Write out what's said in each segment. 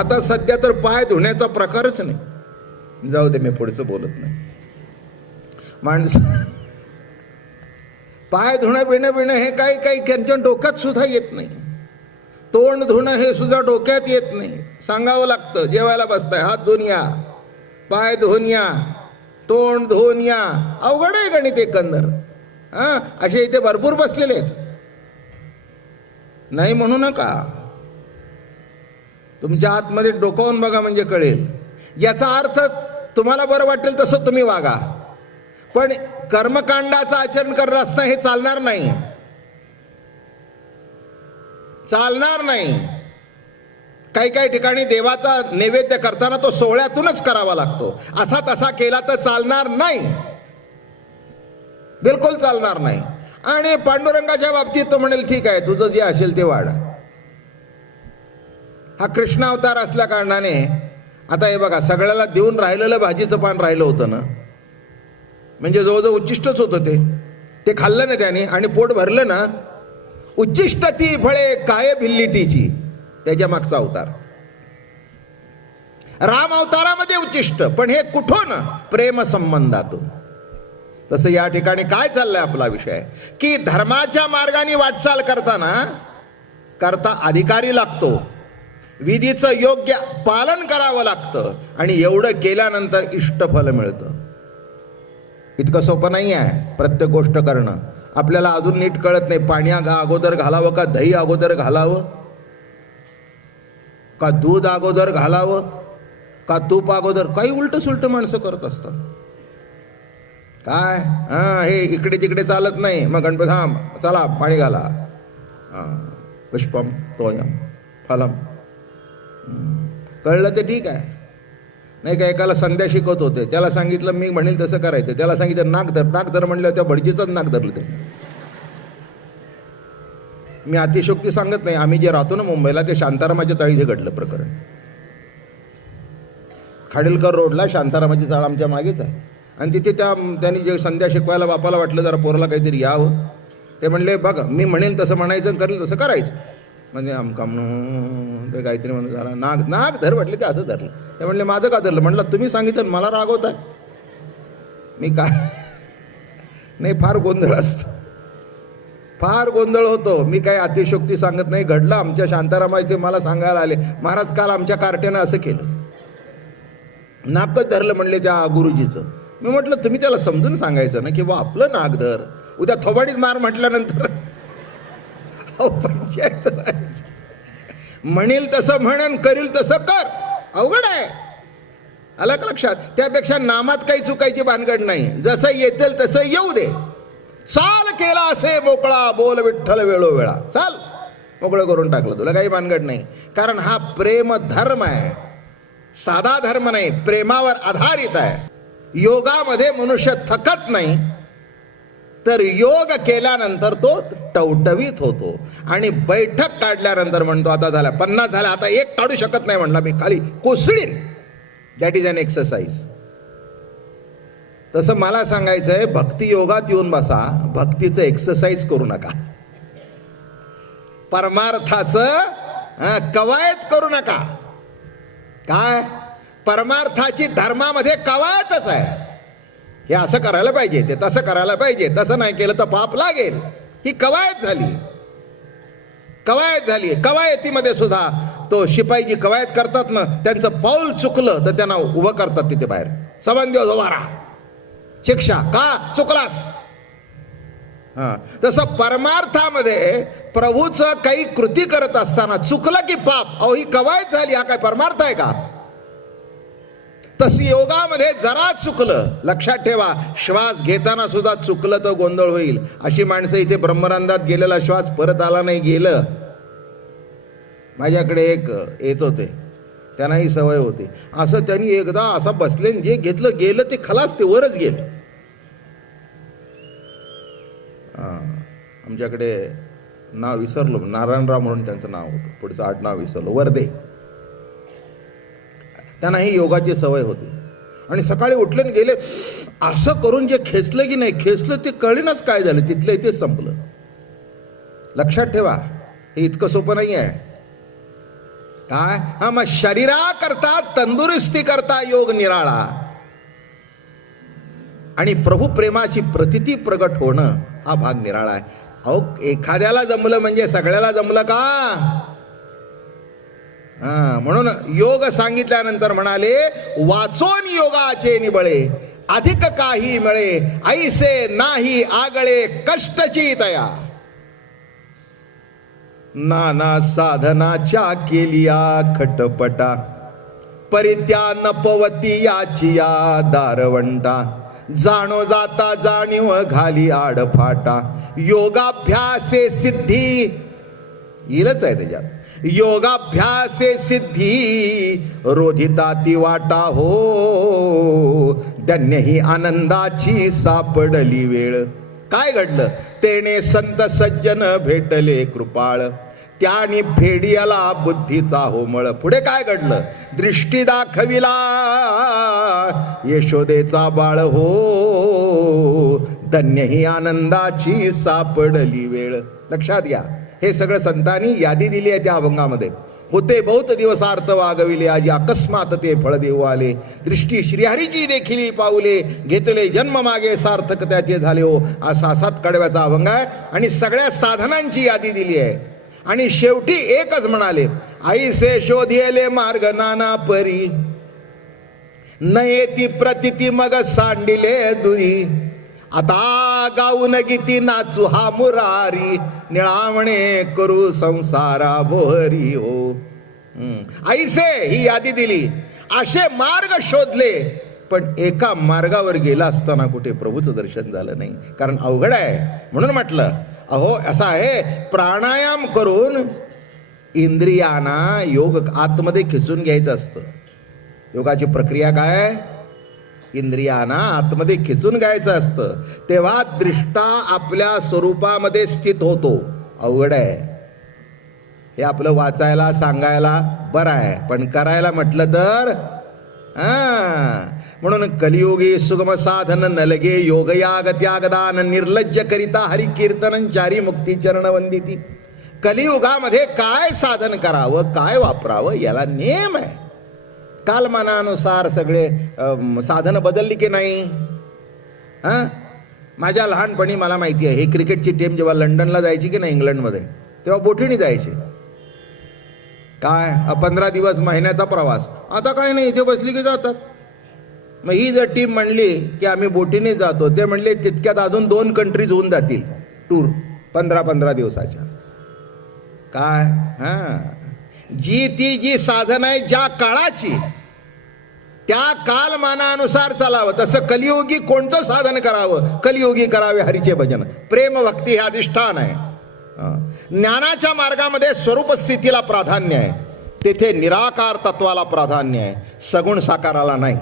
आता सध्या तर पाय धुण्याचा प्रकारच नाही. जाऊ दे, मी पुढचं बोलत नाही. माणसं पाय धुणं बिणं हे काही काही त्यांच्या डोक्यात सुद्धा येत नाही. तोंड धुणं हे सुद्धा डोक्यात येत नाही. सांगावं लागतं, जेवायला बसताय हात धुवून या, पाय धुवून या, तोंड धुवून या. अवघड आहे गणित एकंदर. असे इथे भरपूर बसलेले आहेत. नाही म्हणू नका. तुमच्या आतमध्ये डोकावून बघा म्हणजे कळेल. याचा अर्थ तुम्हाला बरं वाटेल तसं तुम्ही वागा, पण कर्मकांडाचं आचरण करत असणं हे चालणार नाही. चालणार नाही. काही काही ठिकाणी देवाचा नैवेद्य करताना तो सोहळ्यातूनच करावा लागतो. असा तसा केला तर चालणार नाही, बिलकुल चालणार नाही. आणि पांडुरंगाच्या बाबतीत तो म्हणेल ठीक आहे, तुझं जे असेल ते वाढ. हा कृष्ण अवतार असल्या कारणाने आता हे बघा, सगळ्याला देऊन राहिलेलं भाजीचं पान राहिलं होतं ना, म्हणजे जवळजवळ उच्चिष्टच होतं ते खाल्लं ना त्याने आणि पोट भरलं ना. उच्चिष्ट ती फळे काय भिल्लीटीची, त्याच्या मागचा अवतार. राम अवतारामध्ये उच्चिष्ट, पण हे कुठून? प्रेम संबंधातून. तसं या ठिकाणी काय चाललंय आपला विषय, की धर्माच्या मार्गाने वाटचाल करता अधिकारी लागतो, विधीचं योग्य पालन करावं लागतं, आणि एवढं केल्यानंतर इष्टफल मिळतं. इतकं सोपं नाही आहे प्रत्येक गोष्ट करणं. आपल्याला अजून नीट कळत नाही, पाणी अगोदर घालावं का दही अगोदर घालावं, का दूध अगोदर घालावं, का तूप अगोदर. काही उलट सुलट माणसं करत असतात. काय हे इकडे तिकडे चालत नाही. मग गणपती चला पाणी घाला, पुष्पम तोयम फलम. कळलं ते ठीक आहे. नाही का, एकाला संध्या शिकवत होते, त्याला सांगितलं मी म्हणेल तसं करायचं. त्याला सांगितलं नाक धर म्हणलं, त्या भटजीचंच नाक धरलं ते. मी अतिशोक्ती सांगत नाही. आम्ही जे राहतो ना मुंबईला, ते शांतारामाच्या तळी हे घडलं प्रकरण. खाडीलकर रोडला शांतारामाची चाळ आमच्या मागेच आहे. आणि तिथे त्यांनी जे संध्या शिकवायला बापाला वाटलं जरा पोराला काहीतरी यावं, ते म्हणले बघ मी म्हणेन तसं म्हणायचं, करेल तसं करायचं. म्हणजे आमकाम ते काहीतरी म्हणून झाला, नाक धर म्हटले, ते असं धरलं. ते म्हणले माझं का धरलं? म्हटलं तुम्ही सांगितलं मला रागवताय. मी काय नाही, फार गोंधळ असतं, फार गोंधळ होतो. मी काही अतिशोक्ती सांगत नाही. घडलं आमच्या शांतारामा इथे मला सांगायला आले, महाराज काल आमच्या कार्ट्यानं असं केलं, नाकच धरलं म्हणले त्या गुरुजीचं. मी म्हटलं तुम्ही त्याला समजून सांगायचं ना की बा आपलं नाक धर, उद्या थोबाडीच मार म्हटल्यानंतर पंचायत. म्हणेल तसं म्हण, करील तसं कर. अवघड आहे. आलं का लक्षात? त्यापेक्षा नामात काही चुकायची भानगड नाही. जसं येतील तसं येऊ दे. चाल केला असे मोकळा, बोल विठ्ठल वेळोवेळा. चाल, मोकळं करून टाकलं, तुला काही भानगड नाही. कारण हा प्रेम धर्म आहे, साधा धर्म नाही, प्रेमावर आधारित आहे. योगामध्ये मनुष्य थकत नाही, तर योग केल्यानंतर तो टवटवीत होतो. आणि बैठक काढल्यानंतर म्हणतो आता झाल्या 50 झाल्या, आता एक काढू शकत नाही म्हणला मी, खाली कोसळीन. That is an exercise. तसं मला सांगायचं आहे, भक्ती योगात येऊन बसा, भक्तीचं एक्सरसाइज करू नका. परमार्थाचं कवायत करू नका. काय परमार्थाची धर्मामध्ये कवायतच आहे. हे असं करायला पाहिजे, ते तसं करायला पाहिजे, तसं नाही केलं तर पाप लागेल. ही कवायत झाली, कवायत झाली. कवायतीमध्ये सुद्धा तो शिपाई जी कवायत करतात ना, त्यांचं पाऊल चुकलं तर त्यांना उभं करतात तिथे बाहेर, 7 दिवस उभा राहा, शिक्षा. का चुकलास? तसं परमार्थामध्ये प्रभूचं काही कृती करत असताना चुकलं की पाप. अहो ही कवायत झाली, हा काय परमार्थ आहे का? तस योगामध्ये जरा चुकलं, लक्षात ठेवा, श्वास घेताना सुद्धा चुकलं तर गोंधळ होईल. अशी माणसं इथे ब्रह्मरंध्रात गेलेला श्वास परत आला नाही, गेलं. माझ्याकडे एक येत होते, त्यांनाही सवय होती असं. त्यांनी एकदा असं बसले, जे घेतलं गेलं ते खलास, ते वरच गेलं. आमच्याकडे नाव विसरलो, नारायणराव म्हणून त्यांचं नाव होतं, पुढचं आडनाव विसरलो, वर्धे. त्यांना ही योगाची सवय होती. आणि सकाळी उठले आणि गेले, असं करून जे खेचलं की नाही, खेचलं ते कळेनाच काय झालं, तिथलं इथेच संपलं. लक्षात ठेवा, हे इतकं सोपं नाही आहे. काय? हा, मग शरीराकरता तंदुरुस्ती करता योग निराळा आणि प्रभू प्रेमाची प्रतिती प्रगट होणं हा भाग निराळा आहे. अहो, एखाद्याला जमलं म्हणजे सगळ्याला जमलं का? म्हणून योग सांगितल्यानंतर म्हणाले, वाचोन योगाचे निबळे अधिक काही मिळे, ऐसे नाही आगळे कष्टची तया. नाना साधनाच्या केलिया खटपटा, परित्या नपवती याची या दारवंटा. जाणो जाता जाणीव घाली आडफाटा, योगाभ्यासे सिद्धी येईलच आहे त्याच्यात. योगाभ्यासे सिद्धी रोधिता ती वाटा हो, धन्य ही आनंदाची सापडली वेळ. काय घडलं? तेने संत सज्जन भेटले कृपाळ, त्याने फेडियाला बुद्धीचा होमळ. पुढे काय घडलं? दृष्टी दाखविला यशोदेचा बाळ हो, धन्य ही आनंदाची सापडली वेळ. लक्षात घ्या, हे सगळं संतांनी यादी दिली आहे त्या अभंगामध्ये. होते बहुत दिवस अर्थ वागविले, आजी अकस्मात ते फळ देऊ आले. दृष्टी श्रीहरीची देखील पाऊले, घेतले जन्म मागे सार्थक त्याचे झाले हो. असा 7 कडव्याचा अभंग आहे आणि सगळ्या साधनांची यादी दिली आहे. आणि शेवटी एकच म्हणाले, ऐसे शोधिले मार्ग नाना परी, नयेती प्रतिती मग सांडिले दुरी. आता गाऊन गीती नाचू हा मुरारी, निळावणे करू संसारा बोहरी हो. ऐसे ही यादी दिली, असे मार्ग शोधले, पण एका मार्गावर गेला असताना कुठे प्रभूचं दर्शन झालं नाही. कारण अवघड आहे. म्हणून म्हटलं, अहो असं आहे, प्राणायाम करून इंद्रियांना योग आतमध्ये खिचून घ्यायचं असतं. योगाची प्रक्रिया काय? इंद्रियांना आतमध्ये खिचून घ्यायचं असतं, तेव्हा दृष्टा आपल्या स्वरूपामध्ये स्थित होतो. अवघड आहे हे. आपलं वाचायला सांगायला बरं आहे, पण करायला म्हटलं तर म्हणून कलियुगी सुगम साधन नलगे, योगयाग त्यागदान निर्लज्ज करिता हरि कीर्तन चारी मुक्ती चरण वंदिती. कलियुगामध्ये काय साधन करावं, काय वापरावं, याला नियम आहे. कालमानानुसार सगळे साधन बदलली की नाही? माझ्या लहानपणी मला माहिती आहे, ही क्रिकेटची टीम जेव्हा लंडनला जायची की नाही इंग्लंडमध्ये, तेव्हा बोटीने जायची. काय 15 दिवस महिन्याचा प्रवास. आता काय नाही, इथे बसली की जातात. मग ही जर टीम म्हणली की आम्ही बोटीने जातो, ते म्हणले तितक्यात अजून 2 कंट्रीज होऊन जातील टूर 15-15 दिवसाच्या. काय जी साधन आहे ज्या काळाची, त्या कालमानानुसार चालावं. तसं कलियुगी कोणतं साधन करावं? कलियुगी करावे हरीचे भजन. प्रेम भक्ती हे अधिष्ठान आहे. ज्ञानाच्या मार्गामध्ये स्वरूप स्थितीला प्राधान्य आहे, तेथे निराकार तत्वाला प्राधान्य आहे, सगुण साकाराला नाही.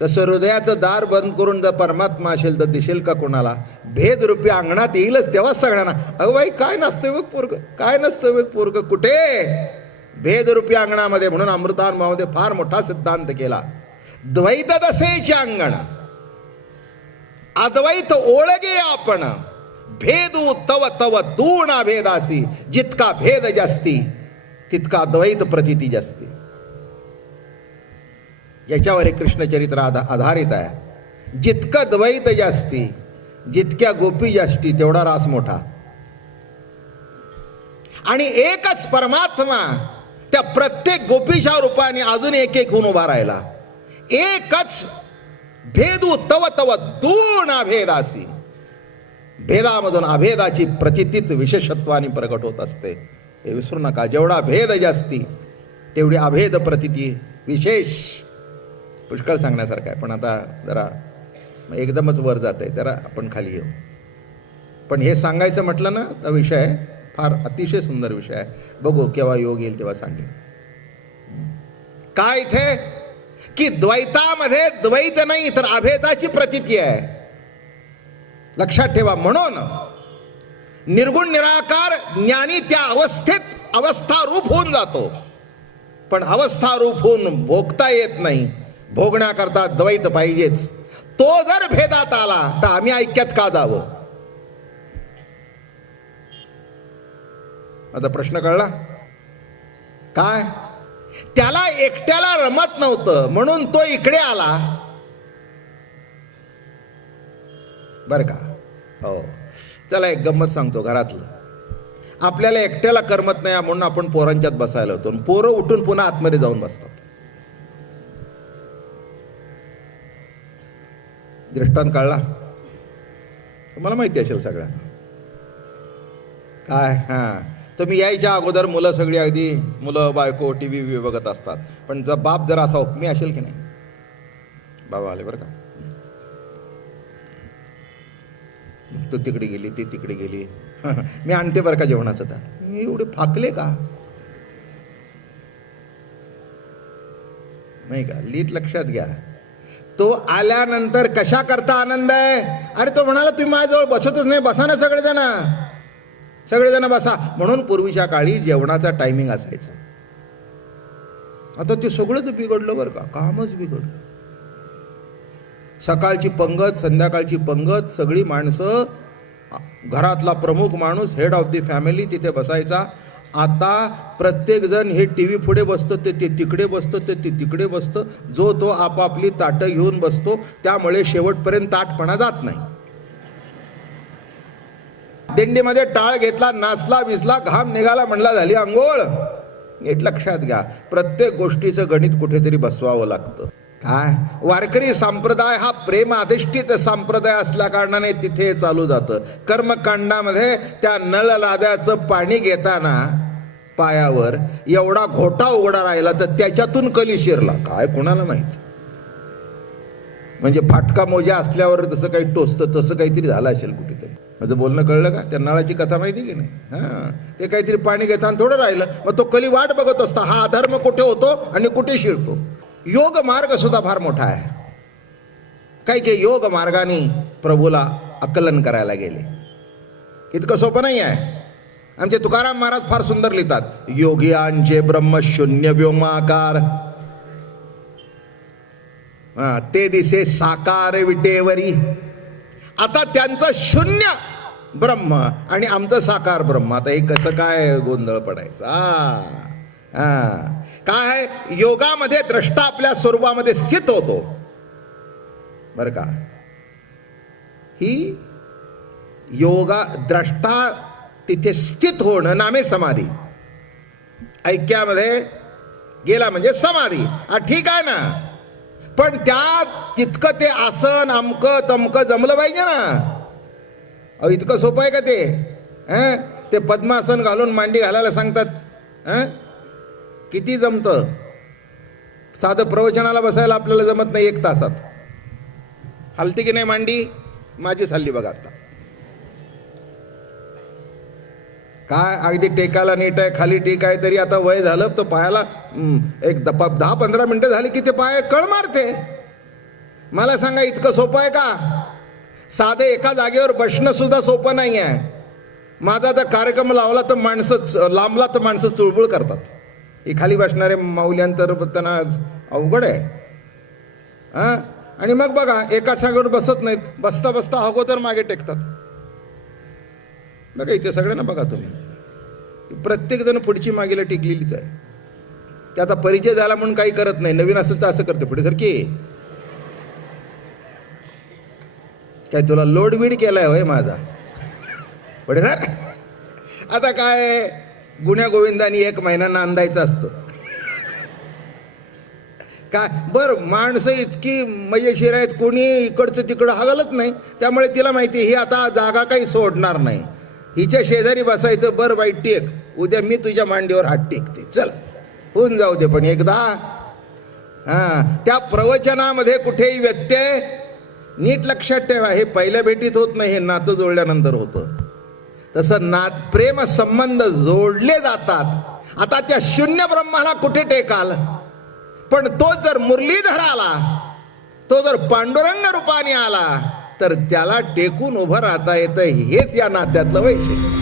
तसं हृदयाचं दार बंद करून जर परमात्मा असेल तर दिसेल का कोणाला? भेद रूपी अंगणात येईलच तेव्हा सगळ्यांना. अगं बाई, काय नसतं बघ पोरग, काय नसतं बघ पोरग. कुठे? भेद रूपी अंगणामध्ये. म्हणून अमृतानुभवामध्ये फार मोठा सिद्धांत केला. द्वैत दसेचे अंगण, अद्वैत ओळगे आपण, भेदू तव तव दूणा भेदासी. जितका भेद जास्ती तितका द्वैत प्रतीती जास्ती. याच्यावर हे कृष्णचरित्र आधारित आहे. जितकं द्वैत जास्ती, जितक्या गोपी जास्ती, तेवढा रास मोठा. आणि एकच परमात्मा त्या प्रत्येक गोपीच्या रूपाने अजून एक एक होऊन उभा राहिला. एकच भेदू तव तव दूण अभेदासी. भेदामधून अभेदाची प्रतितीच विशेषत्वाने प्रकट होत असते, हे विसरू नका. जेवढा भेद जास्ती तेवढी अभेद प्रतिती विशेष. पुष्कळ सांगण्यासारखं आहे, पण आता जरा एकदमच वर जात आहे, जरा आपण खाली येऊ. पण हे सांगायचं म्हटलं ना तर विषय फार अतिशय सुंदर विषय आहे. बघू केव्हा योग येईल तेव्हा सांगेल. काय इथे की द्वैतामध्ये द्वैत नाही तर अभेदाची प्रतीती आहे. लक्षात ठेवा. म्हणून निर्गुण निराकार ज्ञानी त्या अवस्थेत अवस्थारूप होऊन जातो, पण अवस्थारूप होऊन भोगता येत नाही. भोगण्याकरता द्वैत पाहिजेच. तो जर भेदात आला तर आम्ही ऐक्यात का जावं? आता प्रश्न कळला? काय त्याला एकट्याला रमत नव्हतं म्हणून तो इकडे आला बर का. हो चला एक गंमत सांगतो घरातलं. आपल्याला एकट्याला करमत नाही म्हणून आपण पोरांच्यात बसायला होतो. पोरं उठून पुन्हा आतमध्ये जाऊन बसतात. दृष्टांत कळला तुम्हाला माहिती असेल सगळ्यांना काय. तुम्ही यायच्या अगोदर मुलं सगळी अगदी मुलं बायको टीव्ही बघत असतात. पण जर बाप जरा असा हुकमी असेल की नाही. बाबा आले बरं का. तू तिकडे गेली ती तिकडे गेली. मी आणते बरं का जेवणाचं. तर मी एवढे फाकले का नाही का. लीट लक्षात घ्या. तो आल्यानंतर कशा करता आनंद आहे. अरे तो म्हणाला तुम्ही माझ्याजवळ बसतच नाही. बसा ना सगळेजण बसा. म्हणून पूर्वीच्या काळी जेवणाचा टायमिंग असायचा. आता ते सगळंच बिघडलं बरं का. कामच बिघडलं. सकाळची पंगत संध्याकाळची पंगत. सगळी माणसं घरातला प्रमुख माणूस हेड ऑफ द फॅमिली तिथे बसायचा. आता प्रत्येक जण हे टीव्ही पुढे बसतं ते तिकडे बसतं ते तिकडे बसतं. जो तो आपापली ताटं घेऊन बसतो. त्यामुळे शेवटपर्यंत ताटपणा जात नाही. दिंडीमध्ये टाळ घेतला नाचला विसला घाम निघाला म्हणला झाली अंघोळ. नीट लक्षात घ्या प्रत्येक गोष्टीचं गणित कुठेतरी बसवावं लागतं. काय वारकरी संप्रदाय हा प्रेम अधिष्ठित संप्रदाय असल्या कारणाने तिथे चालू जातं. कर्मकांडामध्ये त्या नळ लाद्याचं पाणी घेताना पायावर एवढा घोटा उघडा राहिला तर त्याच्यातून कली शिरला. काय कोणाला माहित. म्हणजे फाटका मोजा असल्यावर तसं काही टोचतं तसं काहीतरी झालं असेल कुठेतरी. माझं बोलणं कळलं का. त्या नळाची कथा माहिती की नाही. ते काहीतरी पाणी घेताना थोडं राहिलं मग तो कली वाट बघत असता. हा अधर्म कुठे होतो आणि कुठे शिरतो. योग मार्ग सुद्धा फार मोठा आहे. काही योग मार्गाने प्रभूला आकलन करायला गेले. इतकं सोपं नाही आहे. आमचे तुकाराम महाराज फार सुंदर लिहितात. योगियांचे ब्रह्मशून्य व्योमाकार ते दिसे साकार विटेवरी. आता त्यांचं शून्य ब्रह्म आणि आमचं साकार ब्रह्म. आता हे कसं काय गोंधळ पडायचा. काय योगामध्ये द्रष्टा आपल्या स्वरूपामध्ये स्थित होतो बर का. ही योगा द्रष्टा तिथे स्थित होणं नामे समाधी. ऐक्यामध्ये गेला म्हणजे समाधी. ठीक आहे ना. पण त्यात तितकं ते आसन अमकं तमकं जमलं पाहिजे ना. इतकं सोपं आहे का ते. ते पद्मासन घालून मांडी घालायला सांगतात. किती जमतं. साधं प्रवचनाला बसायला आपल्याला जमत नाही 1 तासात. हलती की नाही मांडी. माझीच हल्ली बघा आता. काय अगदी टेकायला नीट आहे खाली टेक आहे तरी आता वय झालं तर पायाला एक 10-15 मिनिटं झाली की ते पाय कळ मारते. मला सांगा इतकं सोपं आहे का. साधे एका जागेवर बसणं सुद्धा सोपं नाही आहे. माझा तर कार्यक्रम लावला तर माणसं लांबला तर माणसं चुळबुळ करतात. हे खाली बसणारे माऊल्यांतर त्यांना अवघड आहे. आणि मग बघा एका जागेवर बसत नाहीत. बसता बसता अगोदर मागे टेकतात. बघा इथे सगळ्यांना बघा तुम्ही. प्रत्येक जण पुढची मागेला टिकलेलीच आहे. ते आता परिचय झाला म्हणून काही करत नाही. नवीन असेल तर असं करते पुढे सारखी. काय तुला लोड बीड केलाय होय माझा पुढे सर. आता काय गुण्या गोविंदानी 1 महिना नांदायचं असतं. काय बरं माणसं इतकी मजेशीर आहेत. कोणी इकडचं तिकडं हागलत नाही. त्यामुळे तिला माहिती ही आता जागा काही सोडणार नाही. हिच्या शेजारी बसायचं. बरं बाई टेक. उद्या मी तुझ्या मांडीवर हात टेकते. चल होऊन जाऊ दे. पण एकदा त्या प्रवचनामध्ये कुठेही व्यत्यय. नीट लक्षात ठेवा हे पहिल्या भेटीत होत नाही. हे नातं जोडल्यानंतर होतं. तसं प्रेम संबंध जोडले जातात. आता त्या शून्य ब्रह्माला कुठे टेकाल. पण तो जर मुरलीधर आला तो जर पांडुरंग रूपाने आला तर त्याला टेकून उभं राहता येतं. हेच या नात्यातलं वैशिष्ट्य.